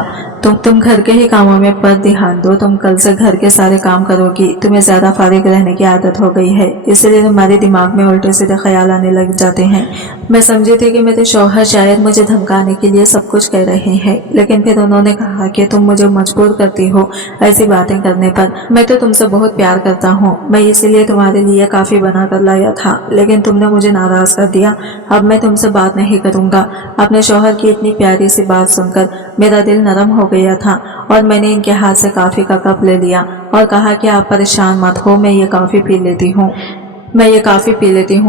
तुम घर के ही कामों में पर ध्यान दो। तुम कल से घर के सारे काम करोगी। तुम्हें ज्यादा फारिग रहने की आदत हो गई है, इसलिए तुम्हारे दिमाग में उल्टे सीधे ख्याल आने लग जाते हैं। मैं समझी थी कि मेरे शौहर शायद मुझे धमकाने के लिए सब कुछ कह रहे हैं, लेकिन फिर उन्होंने कहा कि तुम मुझे मजबूर करती हो ऐसी बातें करने पर। मैं तो तुमसे बहुत प्यार करता हूँ, मैं इसीलिए तुम्हारे लिए काफी बना कर लाया था, लेकिन तुमने मुझे नाराज कर दिया। अब मैं तुमसे बात नहीं करूंगा। अपने शौहर की इतनी प्यारी सी बात सुनकर मेरा दिल नरम हो गया था और मैंने इनके हाथ से कॉफी का कप ले लिया और कहा कि आप परेशान मत हो, मैं ये कॉफी पी लेती हूँ।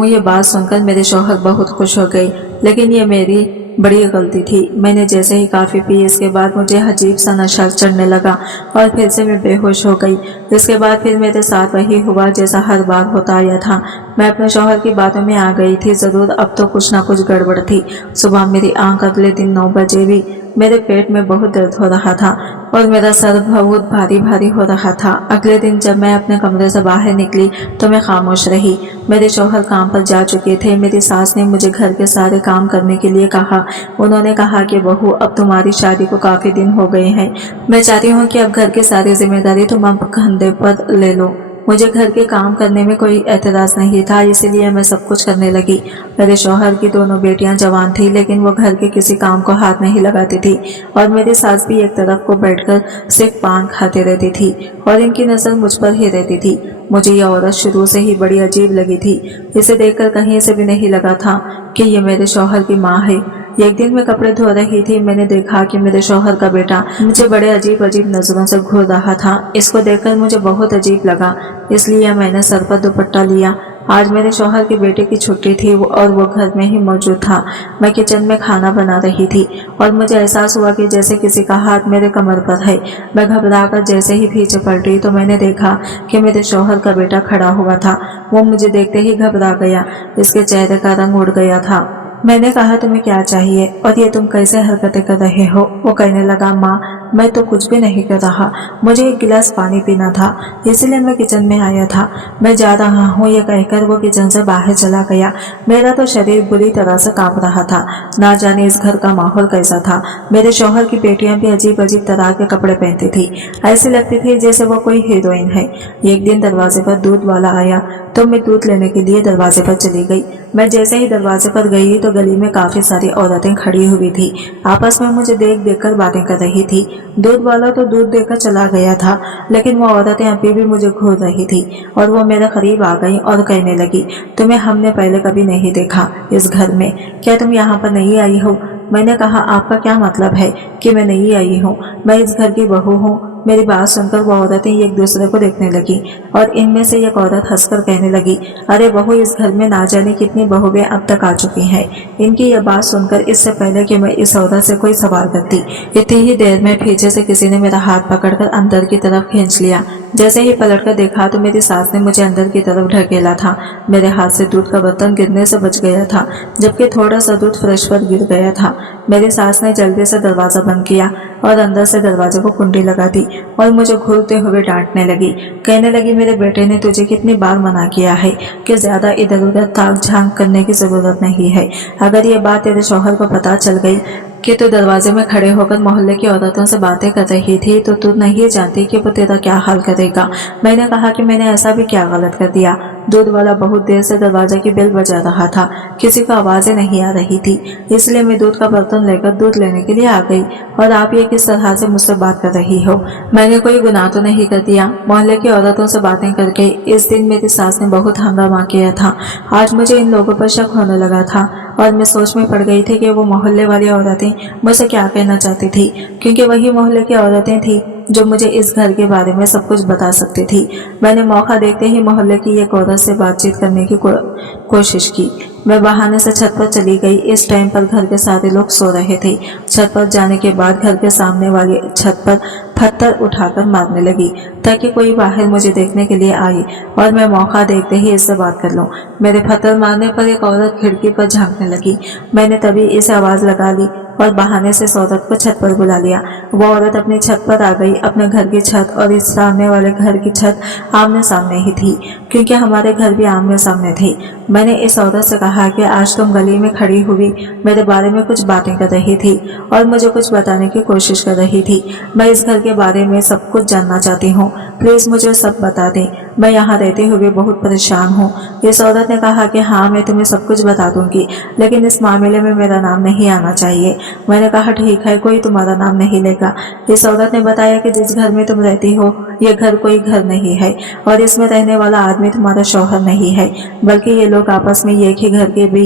ये बात सुनकर मेरे शौहर बहुत खुश हो गए, लेकिन ये मेरी बड़ी गलती थी। मैंने जैसे ही कॉफी पी, इसके बाद मुझे अजीब सा नशा चढ़ने लगा और फिर से मैं बेहोश हो गई। इसके बाद फिर मेरे साथ वही हुआ जैसा हर बार होता आया था। मैं अपने शौहर की बातों में आ गई थी। जरूर अब तो कुछ ना कुछ गड़बड़ थी। सुबह मेरी आंख अगले दिन 9 बजे भी मेरे पेट में बहुत दर्द हो रहा था और मेरा सर बहुत भारी भारी हो रहा था। अगले दिन जब मैं अपने कमरे से बाहर निकली तो मैं खामोश रही। मेरे शौहर काम पर जा चुके थे। मेरी सास ने मुझे घर के सारे काम करने के लिए कहा। उन्होंने कहा कि बहू, अब तुम्हारी शादी को काफी दिन हो गए हैं। मैं चाहती हूँ कि अब घर की सारी जिम्मेदारी तुम अब कंधे पर ले लो। मुझे घर के काम करने में कोई एतराज नहीं था, इसीलिए मैं सब कुछ करने लगी। मेरे शौहर की दोनों बेटियां जवान थी, लेकिन वो घर के किसी काम को हाथ नहीं लगाती थी और मेरी सास भी एक तरफ को बैठकर सिर्फ पान खाते रहती थी और इनकी नजर मुझ पर ही रहती थी। मुझे यह औरत शुरू से ही बड़ी अजीब लगी थी। इसे देखकर कहीं से भी नहीं लगा था कि ये मेरे शौहर की माँ है। एक दिन मैं कपड़े धो रही थी। मैंने देखा कि मेरे शौहर का बेटा मुझे बड़े अजीब अजीब नजरों से घूर रहा था। इसको देखकर मुझे बहुत अजीब लगा, इसलिए मैंने सर पर दुपट्टा लिया। आज मेरे शौहर के बेटे की छुट्टी थी और वो घर में ही मौजूद था। मैं किचन में खाना बना रही थी और मुझे एहसास हुआ कि जैसे किसी का हाथ मेरे कमर पर है। मैं घबराकर जैसे ही पीछे पलटी तो मैंने देखा कि मेरे शौहर का बेटा खड़ा हुआ था। वो मुझे देखते ही घबरा गया। इसके चेहरे का रंग उड़ गया था। मैंने कहा, तुम्हें क्या चाहिए और ये तुम कैसे हरकतें कर रहे हो? वो कहने लगा, माँ, मैं तो कुछ भी नहीं कर रहा। मुझे एक गिलास पानी पीना था, इसलिए मैं किचन में आया था। मैं जा रहा हूँ, ये कहकर वो किचन से बाहर चला गया। मेरा तो शरीर बुरी तरह से कांप रहा था। ना जाने इस घर का माहौल कैसा था। मेरे शौहर की बेटियां भी अजीब अजीब तरह के कपड़े पहनती थी। ऐसी लगती थी जैसे वो कोई हीरोइन है। एक दिन दरवाजे पर दूध वाला आया तो मैं दूध लेने के लिए दरवाजे पर चली गई। मैं जैसे ही दरवाजे पर गई तो गली में काफी सारी औरतें खड़ी हुई थी। आपस में मुझे देख देख कर बातें कर रही थी। दूध वाला तो दूध देकर चला गया था, लेकिन वो औरतें अभी भी मुझे घूर रही थी और वो मेरे करीब आ गई और कहने लगी, तुम्हें हमने पहले कभी नहीं देखा इस घर में। क्या तुम यहाँ पर नहीं आई हो? मैंने कहा, आपका क्या मतलब है कि मैं नहीं आई हूँ? मैं इस घर की बहू हूँ। मेरी बात सुनकर वो औरतें एक दूसरे को देखने लगी और इनमें से एक औरत हंसकर कहने लगी, अरे बहू, इस घर में ना जाने कितनी बहुएं अब तक आ चुकी हैं। इनकी यह बात सुनकर इससे पहले कि मैं इस औरत से कोई सवाल करती, इतनी ही देर में पीछे से किसी ने मेरा हाथ पकड़कर अंदर की तरफ खींच लिया। जैसे ही पलटकर देखा तो मेरी सास ने मुझे अंदर की तरफ ढकेला था। मेरे हाथ से दूध का बर्तन गिरने से बच गया था, जबकि थोड़ा सा दूध फर्श पर गिर गया था। मेरी सास ने जल्दी से दरवाजा बंद किया और अंदर से दरवाजे को कुंडी लगा दी और मुझे घूरते हुए डांटने लगी। कहने लगी, मेरे बेटे ने तुझे कितनी बार मना किया है कि ज्यादा इधर उधर ताक झांक करने की जरूरत नहीं है। अगर ये बात तेरे शौहर को पता चल गई कि तू दरवाजे में खड़े होकर मोहल्ले की औरतों से बातें कर रही थी तो तू नहीं जानती कि वो तेरा क्या हाल करेगा। मैंने कहा कि मैंने ऐसा भी क्या गलत कर दिया। दूध वाला बहुत देर से दरवाजे की बेल बजा रहा था, किसी को आवाजें नहीं आ रही थी, इसलिए मैं दूध का बर्तन लेकर दूध लेने के लिए आ गई और आप ये किस तरह से मुझसे बात कर रही हो? मैंने कोई गुनाह तो नहीं कर दिया। मोहल्ले की औरतों से बातें करके इस दिन मेरी सास ने बहुत हंगामा किया था। आज मुझे इन लोगों पर शक होने लगा था और मैं सोच में पड़ गई थी कि वो मोहल्ले वाली औरतें मुझसे क्या कहना चाहती थी, क्योंकि वही मोहल्ले की औरतें थी जो मुझे इस घर के बारे में सब कुछ बता सकती थी। मैंने मौका देखते ही मोहल्ले की एक औरत से बातचीत करने की कोशिश की। मैं बहाने से छत पर चली गई। इस टाइम पर घर के सारे लोग सो रहे थे। छत पर जाने के बाद घर के सामने वाली छत पर पत्थर उठाकर मारने लगी ताकि कोई बाहर मुझे देखने के लिए आए और मैं मौका देखते ही इससे बात कर लूं। मेरे पत्थर मारने पर एक औरत खिड़की पर झांकने लगी। मैंने तभी इसे आवाज लगा ली और बहाने से इस औरत को छत पर बुला लिया। वो औरत अपनी छत पर आ गई। अपने घर की छत और इस सामने वाले घर की छत आमने सामने ही थी, क्योंकि हमारे घर भी आमने सामने थे। मैंने इस औरत से कहा कि आज तुम गली में खड़ी हुई मेरे बारे में कुछ बातें कर रही थी और मुझे कुछ बताने की कोशिश कर रही थी। मैं इस घर के बारे में सब कुछ जानना चाहती हूँ, प्लीज मुझे सब बता दें, मैं यहाँ रहते हुए बहुत परेशान हूँ। इस औरत ने कहा कि हाँ, मैं तुम्हें सब कुछ बता दूंगी, लेकिन इस मामले में मेरा नाम नहीं आना चाहिए। मैंने कहा ठीक है, कोई तुम्हारा नाम नहीं लेगा। इस औरत ने बताया कि जिस घर में तुम रहती हो ये घर कोई घर नहीं है और इसमें रहने वाला आदमी तुम्हारा शौहर नहीं है, बल्कि ये लोग आपस में एक ही घर के भी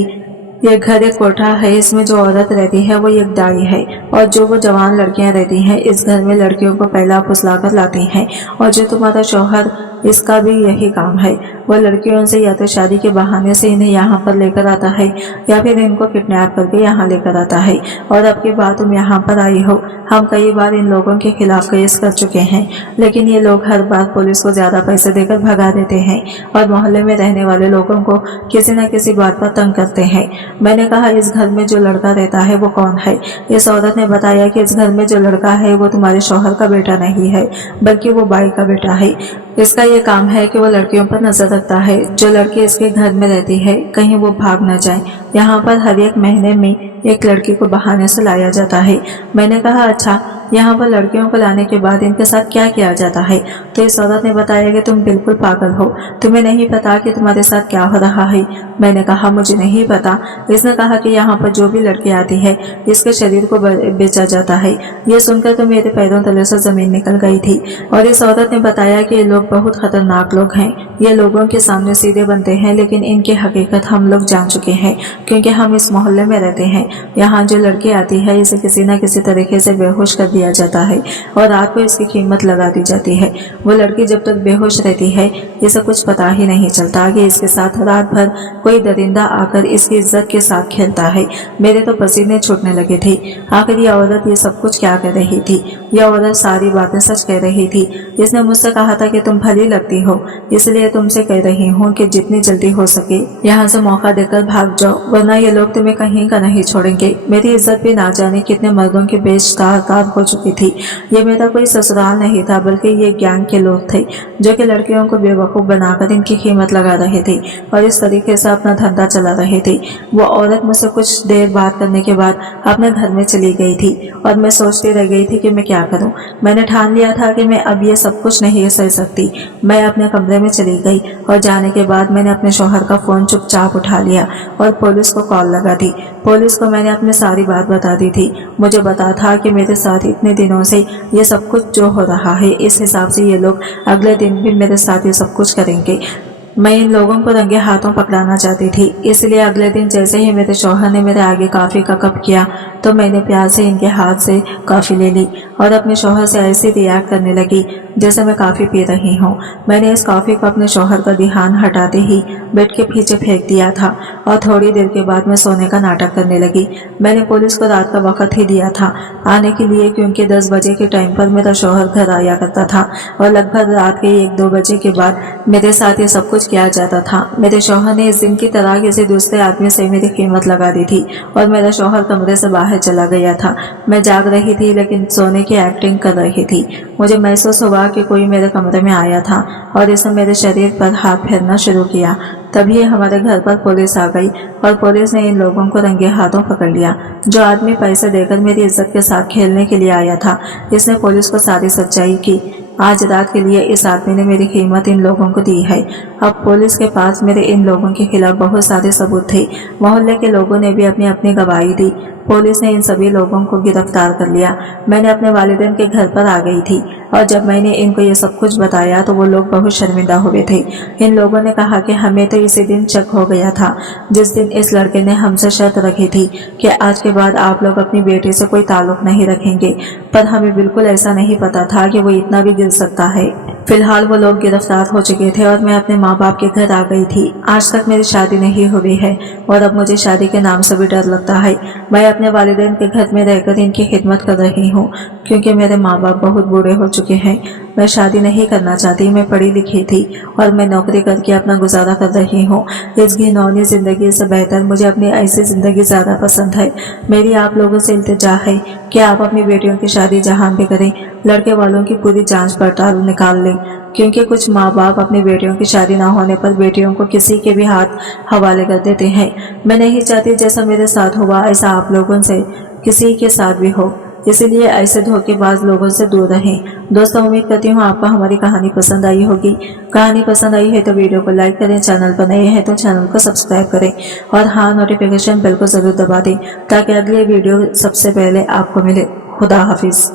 ये घर एक कोठा है। इसमें जो औरत रहती है वो एक दाई है और जो वो जवान लड़कियां रहती हैं इस घर में लड़कियों को पहला फुसला कर लाती हैं। और जो तुम्हारा शौहर इसका भी यही काम है, वो लड़कियों से या तो शादी के बहाने से इन्हें यहाँ पर लेकर आता है या फिर इनको किडनैप करके यहाँ लेकर आता है। और अब की बात तुम यहाँ पर आई हो, हम कई बार इन लोगों के खिलाफ केस कर चुके हैं, लेकिन ये लोग हर बार पुलिस को ज्यादा पैसे देकर भगा देते हैं और मोहल्ले में रहने वाले लोगों को किसी न किसी बात पर तंग करते हैं। मैंने कहा इस घर में जो लड़का रहता है वो कौन है? इस औरत ने बताया कि इस घर में जो लड़का है वो तुम्हारे शौहर का बेटा नहीं है, बल्कि वो बाई का बेटा है। इसका ये काम है कि वो लड़कियों पर नजर रखता है। जो लड़की इसके घर में रहती है कहीं वो भाग न जाए। यहाँ पर हर एक महीने में एक लड़की को बहाने से लाया जाता है। मैंने कहा अच्छा, यहाँ पर लड़कियों को लाने के बाद इनके साथ क्या किया जाता है? तो इस औरत ने बताया कि तुम बिल्कुल पागल हो, तुम्हें नहीं पता कि तुम्हारे साथ क्या हो रहा है। मैंने कहा मुझे नहीं पता। इसने कहा कि यहाँ पर जो भी लड़की आती है इसके शरीर को बेचा जाता है। ये सुनकर तो मेरे पैरों तले से जमीन निकल गई थी। और इस औरत ने बताया कि ये लोग बहुत खतरनाक लोग हैं। ये लोगों के सामने सीधे बनते हैं, लेकिन इनकी हकीकत हम लोग जान चुके हैं क्योंकि हम इस मोहल्ले में रहते हैं। यहाँ जो लड़की आती है इसे किसी न किसी तरीके से बेहोश कर दिया जाता है और रात को इसकी कीमत लगा दी जाती है। वो लड़की जब तक बेहोश रहती है इसे कुछ पता ही नहीं चलता कि इसके साथ रात भर कोई दरिंदा आकर इसकी इज्जत के साथ खेलता है। मेरे तो पसीने छूटने लगे थे। आखिर ये औरत ये सब कुछ क्या कर रही थी? यह औरत सारी बातें सच कह रही थी। इसने मुझसे कहा था कि तुम भली लगती हो, इसलिए तुमसे कह रही हूँ कि जितनी जल्दी हो सके यहाँ से मौका देकर भाग जाओ, वरना ये लोग तुम्हें कहीं का नहीं छोड़ेंगे। मेरी इज्जत भी ना जाने कितने मर्दों की बेशतार हो चुकी थी। ये मेरा कोई ससुराल नहीं था, बल्कि ये गैंग के लोग थे जो कि लड़कियों को बेवकूफ बनाकर इनकी कीमत लगा रहे थे और इस तरीके से अपना धंधा चला रहे थे। वो औरत मुझसे कुछ देर बात करने के बाद अपने घर में चली गई थी और मैं सोचती रह गई थी कि मैं क्या करूं। मैंने ठान लिया था कि मैं अब ये सब कुछ नहीं सह सकती। मैं अपने कमरे में चली गई और जाने के बाद मैंने अपने शौहर का फोन चुपचाप उठा लिया और पुलिस को कॉल लगा दी। पुलिस को मैंने अपनी सारी बात बता दी थी। मुझे पता था कि मेरे साथ इतने दिनों से ये सब कुछ जो हो रहा है, इस हिसाब से ये लोग अगले दिन भी मेरे साथ ये सब कुछ करेंगे। मैं इन लोगों को रंगे हाथों पकड़ाना चाहती थी, इसलिए अगले दिन जैसे ही मेरे शौहर ने मेरे आगे कॉफी का कप किया तो मैंने प्यार से इनके हाथ से कॉफी ले ली और अपने शौहर से ऐसे रिएक्ट करने लगी जैसे मैं कॉफी पी रही हूँ। मैंने इस कॉफी को अपने शौहर का ध्यान हटाते ही बेड के पीछे फेंक दिया था और थोड़ी देर के बाद मैं सोने का नाटक करने लगी। मैंने पुलिस को रात का वक्त ही दिया था आने के लिए, क्योंकि 10 बजे के टाइम पर मेरा शौहर घर आया करता था और लगभग रात के 1-2 बजे के बाद मेरे साथ ये सब कुछ किया जाता था। मेरे शौहर ने इस दिन की तरह किसी दूसरे आदमी से मेरी कीमत लगा दी थी और मेरा शौहर कमरे से बाहर चला गया था। मैं जाग रही थी लेकिन सोने की एक्टिंग कर रही थी। मुझे महसूस हुआ कि कोई मेरे कमरे में आया था और इसने मेरे शरीर पर हाथ फेरना शुरू किया। तभी हमारे घर पर पुलिस आ गई और पुलिस ने इन लोगों को रंगे हाथों पकड़ लिया। जो आदमी पैसे देकर मेरी इज्जत के साथ खेलने के लिए आया था, इसने पुलिस को सारी सच्चाई की। आज रात के लिए इस आदमी ने मेरी कीमत इन लोगों को दी है। अब पुलिस के पास मेरे इन लोगों के खिलाफ बहुत सारे सबूत थे। मोहल्ले के लोगों ने भी अपनी अपनी गवाही दी। पुलिस ने इन सभी लोगों को गिरफ्तार कर लिया। मैंने अपने वालिदैन के घर पर आ गई थी और जब मैंने इनको ये सब कुछ बताया तो वो लोग बहुत शर्मिंदा हुए थे। इन लोगों ने कहा कि हमें तो इसी दिन शक हो गया था जिस दिन इस लड़के ने हमसे शर्त रखी थी कि आज के बाद आप लोग अपनी बेटी से कोई ताल्लुक नहीं रखेंगे, पर हमें बिल्कुल ऐसा नहीं पता था कि वो इतना भी गिर सकता है। फिलहाल वो लोग गिरफ्तार हो चुके थे और मैं अपने माँ बाप के घर आ गई थी। आज तक मेरी शादी नहीं हुई है और अब मुझे शादी के नाम से भी डर लगता है। मैं अपने वालिदैन के घर में रहकर इनकी खिदमत कर रही हूँ क्योंकि मेरे माँ बाप बहुत बूढ़े हो चुके हैं। मैं शादी नहीं करना चाहती। मैं पढ़ी लिखी थी और मैं नौकरी करके अपना गुजारा कर रही हूँ। इस घिनौनी जिंदगी से बेहतर मुझे अपनी ऐसी जिंदगी ज्यादा पसंद है। मेरी आप लोगों से इल्तिजा है कि आप अपनी बेटियों की शादी जहाँ भी करें, लड़के वालों की पूरी जांच पड़ताल निकाल लें। क्योंकि कुछ माँ बाप अपनी बेटियों की शादी ना होने पर बेटियों को किसी के भी हाथ हवाले कर देते हैं। मैं नहीं चाहती जैसा मेरे साथ हुआ ऐसा आप लोगों से किसी के साथ भी हो, इसीलिए ऐसे धोखेबाज लोगों से दूर रहें। दोस्तों, उम्मीद करती हूँ आपको हमारी कहानी पसंद आई होगी। कहानी पसंद आई है तो वीडियो को लाइक करें, चैनल पर नए हैं तो चैनल को सब्सक्राइब करें और हाँ, नोटिफिकेशन बेल को जरूर दबा दें ताकि अगली वीडियो सबसे पहले आपको मिले। खुदा हाफिज।